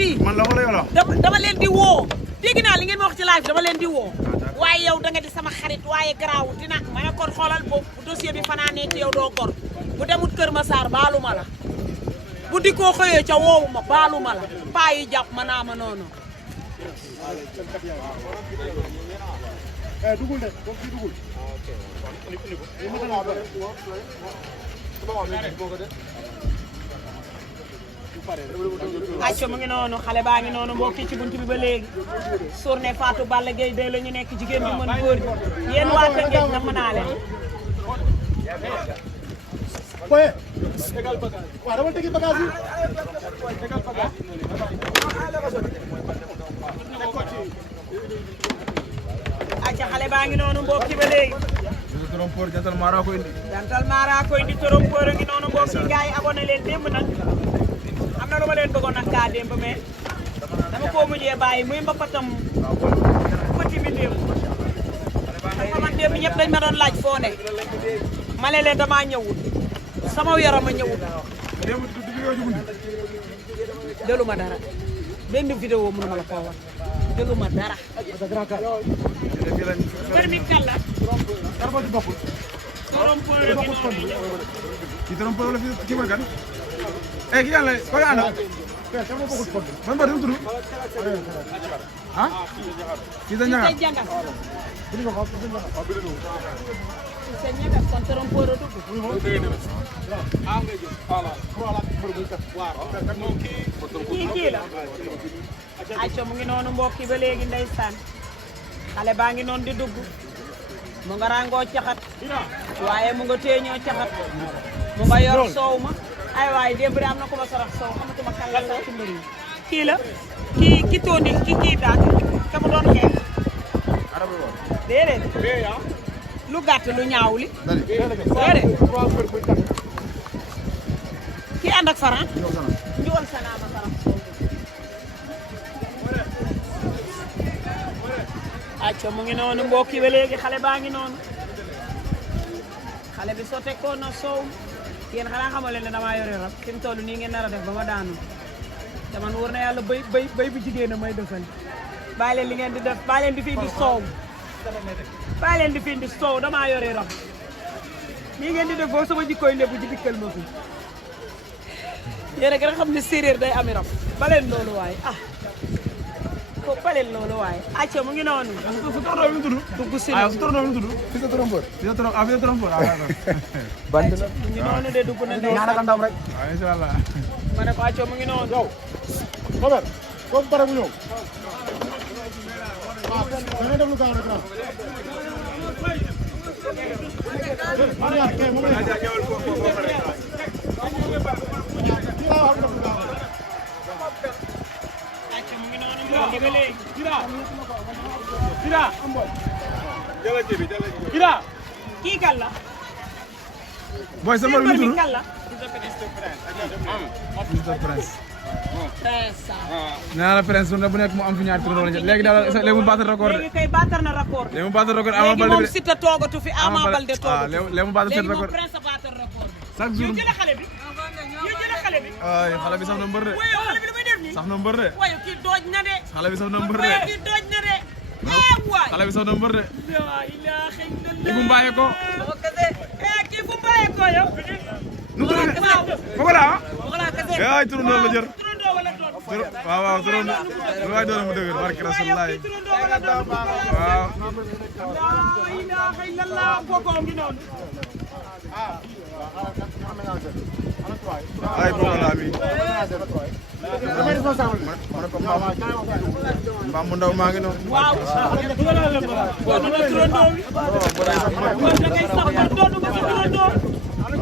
fii. man la wala yow la. dama leen di woo dégg naa li ngeen ma wax ci live dama leen di woo. waaye yow da nga di sama xarit waaye garaawu dina ma ne kon xoolal boobu bu dossier bi fanaanee ci yow doo gor bu demut Kër Massar baalu ma la bu di ko xëyee ca woowu ma baalu ma la paa yi jàpp ma naa ma noonu. dugul de ko fi dugul acco mu ngi noonu xale baa ngi noonu mbokki ci buntu bi ba léegi Journè Fatou Balla Gaye day la ñu nekk jigéen bi mën góor bi yéen waa Tëngéej na mën naa leen koy waaw dama tegi bagage acca xale baa ngi noonu mbokki ba léegi trompeur jantal mara ko indi. jantal mara ko indi trompeur ngi noonu mbokki gars yi abonné leen démb nag am na lu ma leen bëggoon nag kaa démb mais dama koo mujjee bàyyi muy mbapatam petit bi démb dafa man démb ñëpp dañ ma doon laaj foo ne ma ne leen damaa ñëwul sama yaram a ñëwul deluma dara benn vidéo mënuma la koo wax deluma dara kër mi kàlla ci trompeur wala fi ci kan eh ki yàlla ko yàlla man ba dem tudd ah ci da ñaga kon trompeur dugg kii la acco mu ngi noonu mbokki ba léegi ndeysaan xale baa ngi noonu di dugg mu nga rangoo caxat waaye mu nga teeñoo caxat mu nga yor soow ma ay waaye démb am na ko ma sarax soow xamatuma kan la sax ci mbir mi kii la ki tooni kii daal ka mu doon xeex déedéet lu gàtt lu ñaaw li déedéet ki ànd ak faran njuwal sanaama faran acca mu ngi noonu mbokki ba léegi xale baa ngi noonu xale bi sotte ko na soow yéen xanaa xamal leen ne damaa yore rab fi mu toll nii ngeen nar a def ba ma daanu te man wóor na yàlla bay bu jigéen a may defal bàyyi leen li ngeen di def bàyyi leen di fi indi soow bàyyi leen di fi indi soow damaa yore rab nii ngeen di def boo sama jikkooy lébu ji dikkal ma fi yéen a gën a xam ne séeréer day ami rab baleen loolu waaye ah ko baleen loolu waaye acca mu ngi noonu su toro mi tudd dugg si ah su toro mi tudd fi sa trompeur fi sa trompeur ah fi sa trompeur ah band la mu ngi noonu de dugg na de ñaanaka ndam rek inshallah ma ne ko acca mu ngi noonu yow Robert ko pare mu ñëw dana def lu gaaw rek man yaa kay moom acca mu ngi noonu mbokki ba léegi Ira kii kan la boy sama lu tudd kan la Mr Prince Prince nee la Prince bu nekk mu am fi ñaari tournoi léegi daal léegi mu battre record léegi kay battre na record léegi mu battre record Ama léegi Baldé moom Siteu toogatu fi Ama Baldé toogatu léegi mu battre léegi moom record Prince battre record chaque jour yow jëlee xale bi yow jëlee xale bi ay xale bi sax na mbër de waaye xale bi lu muy def nii sax na mbër de waaye kii dooj na de xale bi sax na mbër de waaye kii dooj na de waay xale bi sax na mbër de la ilaha illallah kii bu mbaye ko kii bu mbaye ko yow nu tudd Pokola Pokola kese ay turandoo la jër turandoo wala doon waaw waaw turandoo lu waay doon mu dëgër barke Rasulullah turandoo wala doon waaw la ilaha illallah koko ngi noonu ay Pokola bi mbaam mu ndaw maa ngi noonu waaw doon na turandoo wi kon da ngay sax ba doon nga si turandoo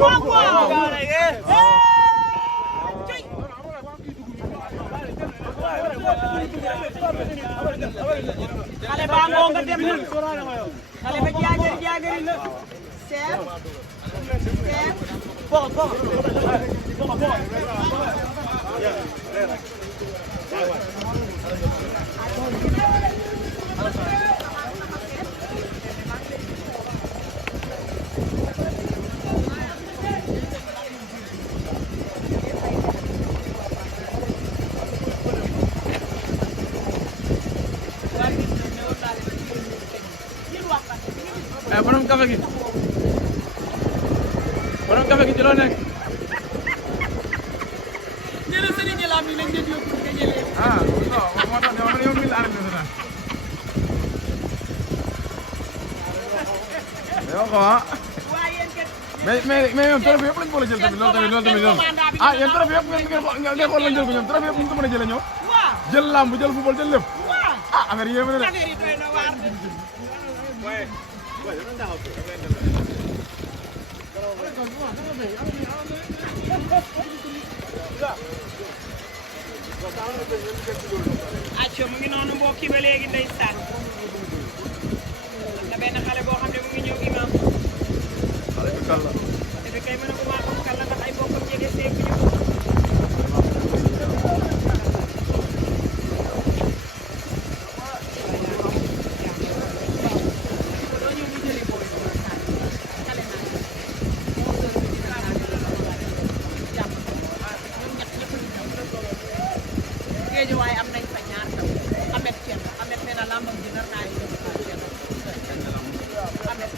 waaw waaw xale baa ngoo nga dem na xale ba jaagari na seet café gi borom café gi ci loo nekk jërëjëf sëriñ Lam yi lañ jël yóbbu nga jëlee ah non moo tax dama yow mi la arrêté sa yow ko waa yéen kat mais ñoom trophée yëpp lañ boole jël tamit loolu tamit ah yéen trophée yëpp ngeen xool lañ jël ko ñoom trophée yëpp ñu ko mën a jëlee ñoom jël lamb jël football jël lépp ah affaire yéeme na de affaire yi doy na waar acco mu ngi noonu mbokk yi ba léegi ndeysaan am na benn xale boo xam ne mu ngi ñëw imam xale bi kàlla te bi kay mën a ko maa xam kàlla ndax ay bokkam jege seeg ñu waaye am nañ fa ñaar taw amet kenn amet nee na lambam ji nar naa yi amet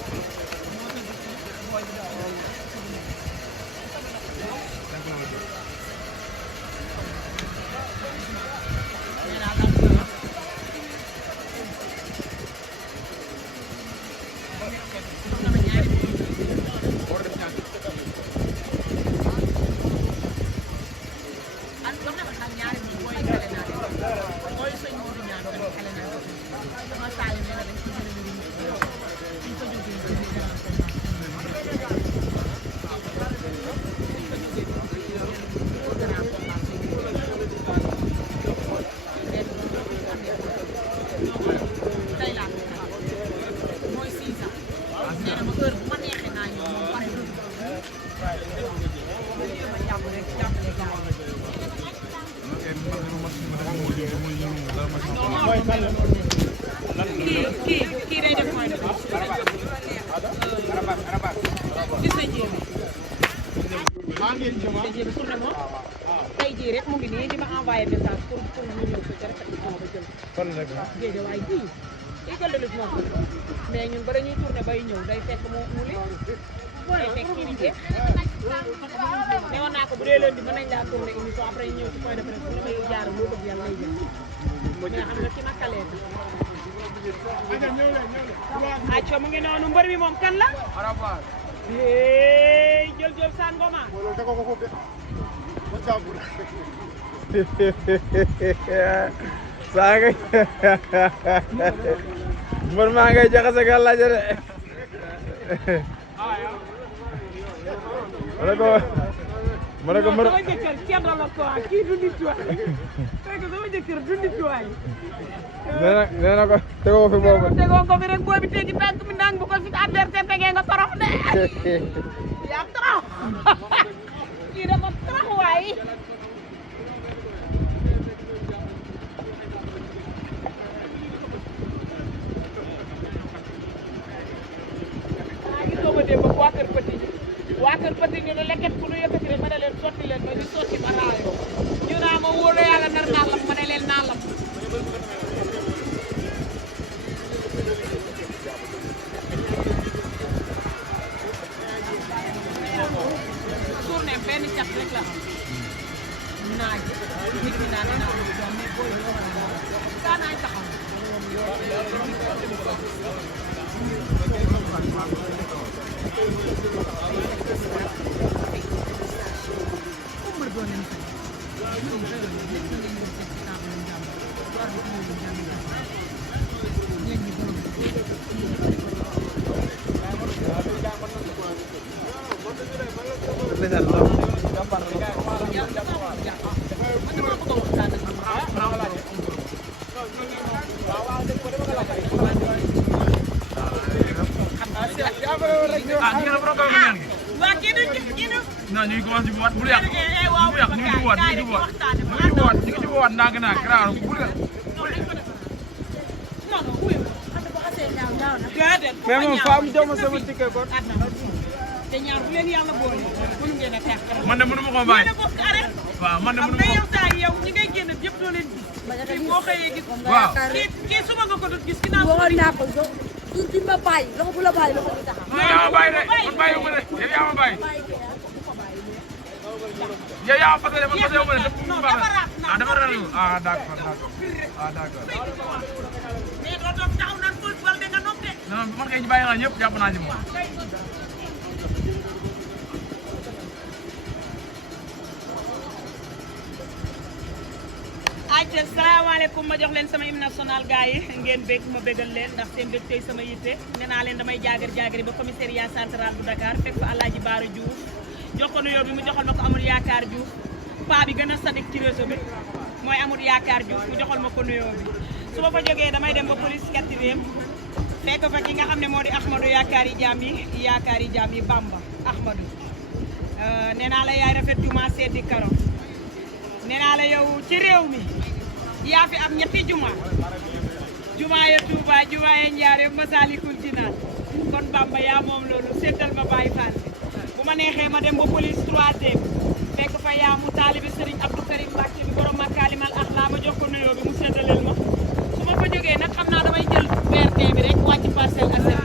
kii day def mooy def gis nga jéem jéem tourné moom tey jii rek mu ngi nii di ma envoyé message pour ñu ñëw ko ci répétition ba jël géej waaye bii école de lutte moom mais ñun ba dañuy tourné bay ñëw day fekk mu li day fekk kii di jeex ne woon naa ko bu dee leen di mën nañ laa tourné émission après ñu ñëw ci point de presse bu damay jaar loo bëgg yàlla lay jël mais xam nga ci ma kalee acco mu ngi noonu mbër mi moom kan la jël jël san ngoma saaga mbër maa ngay jaxase ka laaj de ma ne ko mbër sama jëkkër ceeb la ko kii du nit waay fekk sama jëkkër du nit waay nee na ko tegoo fi boobu tegoo ko fi rek booy bi tegi tànk mi ndànk bu ko fi adversaire tegee nga torox de yaa torox kii dafa torox waay gisoo ma démb waa kër Petit ñu ne lekket bu nu yëkkati rek ma ne leen sotti leen ma ñu sotti ma raayoo ñu naa ma wóor na yàlla nar naa lam ma ne leen naa lam Journè benn cat rek la am naaj nit ñi naan naa ko doom mais booy kaa naaj taxaw non ñu ngi commencé bu waat bul yàq bu yàq ñu ngi ci waat ndànk naa graaw bul yàq mais moom faa mu jox ma sama ticket kon te ñaar bu leen yàlla boole mënu ngeen a xeex man de mënu ma ko bàyyi waaw man de mënu ma ko yow saa yow ñi ngay génn yëpp doo leen gis kii boo xëyee gis waaw kii suba nga ko doon gis ginnaaw jour bi ma bàyyi loxo bu la bàyyi loxo bi taxaw. non yaa ma bàyyi de man bàyyiwuma de yow yaa ma bàyyi. yow yaa ma fas yéene man fas yéene ma ne lépp mu baax la ah dafa rëdd ah d'accord mais doo toog taxaw naan ko wal de nga nopp de. non man kay ñu bàyyi naa ñëpp jàpp naa ci moom. ayca salaamaaleykum ma jox leen sama hymne national gars yi ngeen bég ma bégal leen ndax seen bég tey sama yitte nee naa leen damay jaagar ba commissariat central bu Dakar fekk fa Alaaji Baara Diouf jox ko nuyoo bi mu joxal ma ko Amadou Yaakaar Diouf paa bi gën a sadik ci réseau bi mooy Amadou Yaakaar Diouf mu joxal ma ko nuyoo bi su ma fa jógee damay dem ba police 4e fekk fa ki nga xam ne moo di Ahmadou yaakaar yi jaam yi Bamba Ahmadou nee naa la yaay rafet juma seddi karo nee naa la yow ci réew mi yaa fi am ñetti juma ya Touba juma ya Njaaréem Masaalikul Jinaan kon Bamba yaa moom loolu seetal ma bàyyi fan bu ma neexee ma dem ba police 3e fekk fa yaa mu taalibi Serigne Abdou Karim Mbacke bi borom Makalimal